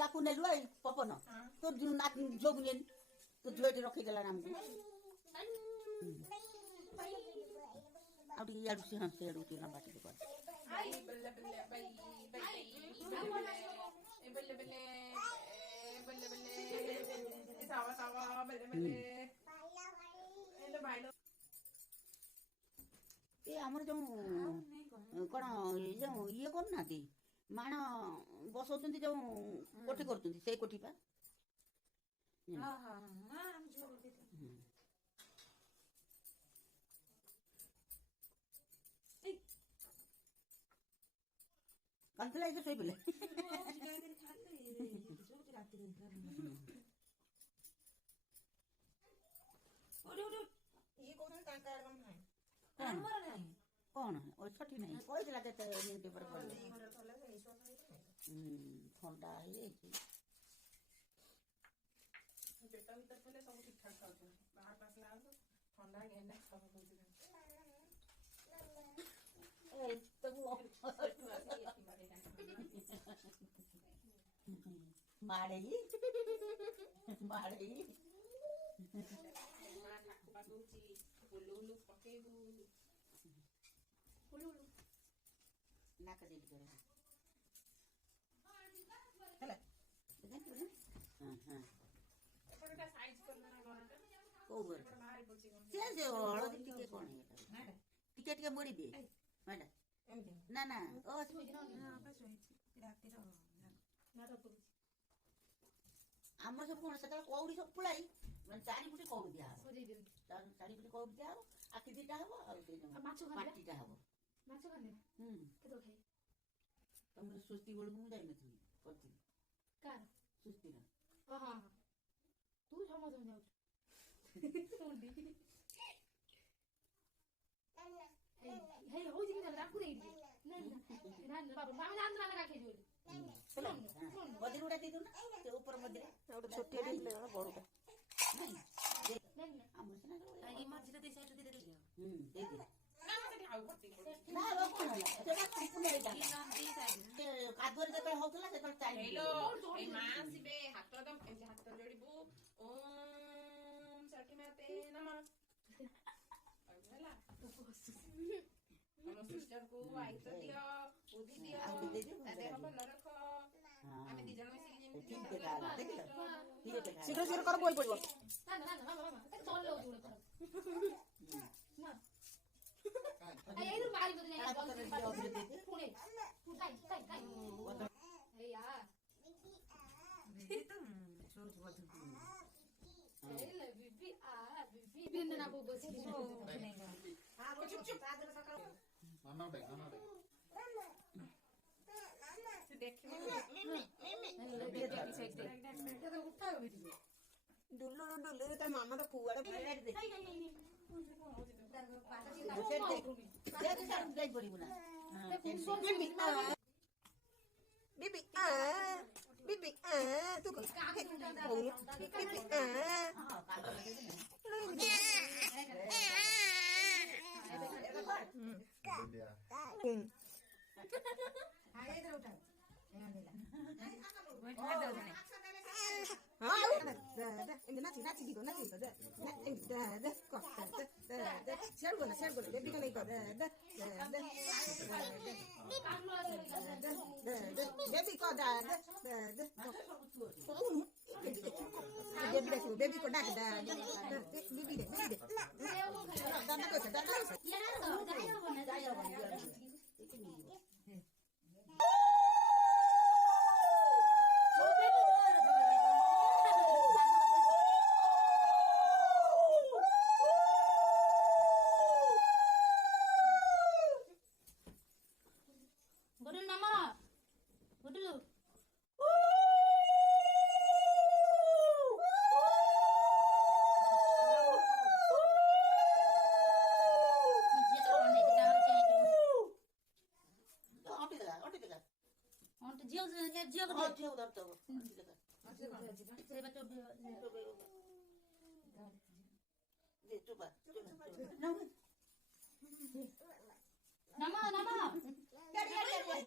याकू नेलु आई पपन तो नाक जोगुनेन तो झोटे रखी देला नाम आउटी याडू से हंस याडू के लंबा टिके कर आई बल्ले बल्ले बाई बाई बल्ले बल्ले बल्ले बल्ले सावा सावा बल्ले बल्ले एलो भाईलो ए हमर जो कोन जो ये कोन नाती माण बसौतुंती जो कोठी करतुंती से कोठी पा हां हां हां हम जोर दे कंतला इसे सोई बोले ओरे ओरे ये कौन कांकार कम है कौन ओ छठी नहीं कोई दिला देते नीचे पर पड़ ठंडा है पेटा भीतर पहले सब ठीक ठाक खाउछ बाहर पास ना ठंडा गेंडा सब होछ ए तो मारे मारे मां ठाकु पादुची उलुलु पकेबु उलुलु ना कर दे करे चला हां हां एपटा साइज करना गरटा ओवर बाहर पछी से हळदी टिके कोन है टिके टिके मोड़ी दे मैडम ना ना ओ आम सब कौन से कौड़ी सब पुलाई चारि फुटी कौड़ी दिया चारि फुटी कौड़ी दिया आखि दीटा हम माटीटा हम तुम सुस्ती बोल मुझे जाई नथी करती कार सुस्ती ना हां तू समझ जाऊ हे हो जी ना राखू दे ना बाबा मामा जान ना का खेजो बदरी उड़ा दे दो ना ते ऊपर बदरी और छोटी ले बड़टा नहीं नहीं हम से ना ये मर्जी दे साइड दे दे दे दे ना मते आउ पट्टी ना वो कोन होला सेटा संपूर्ण एटा के कादवर जे पे होतला से पर चाहि हेलो ए मां सिबे हाथ दम ए हाथ जोड़ीबू ओम सठी माते नमः अगला हम सिस्टर को आई तो दियो बुद्धि दियो अदे हम न रखो हमें दी जण में से ठीक है दादा देख लो ठीक है शीघ्र शीघ्र कर बोल पड़ो ना ना मामा चल लो जोड़ कर ना ए इधर मारी बदले पुणे काई काई काई ए यार तुम छोड़ बोल ले बीबी आ बीबी बिंद ना बस हां चुप चुप आदर सकर मामा बैठ तू देख मिमी उठाओ बेटी डुल्लू डुल्लू तो मामा तो पुआड़ा दे नहीं नहीं नहीं दे साइड जाई पड़ी बुना बीबी बीबी तू को बीबी हां कादवर दे दे आए इधर उठा नाची दिगो नाची दे दे को दे शेयर गो बेबी को नहीं को दे बेबी को दे बेबी को डाक दे बेबी दे दादा को Gudul nama. Gudul. Nama.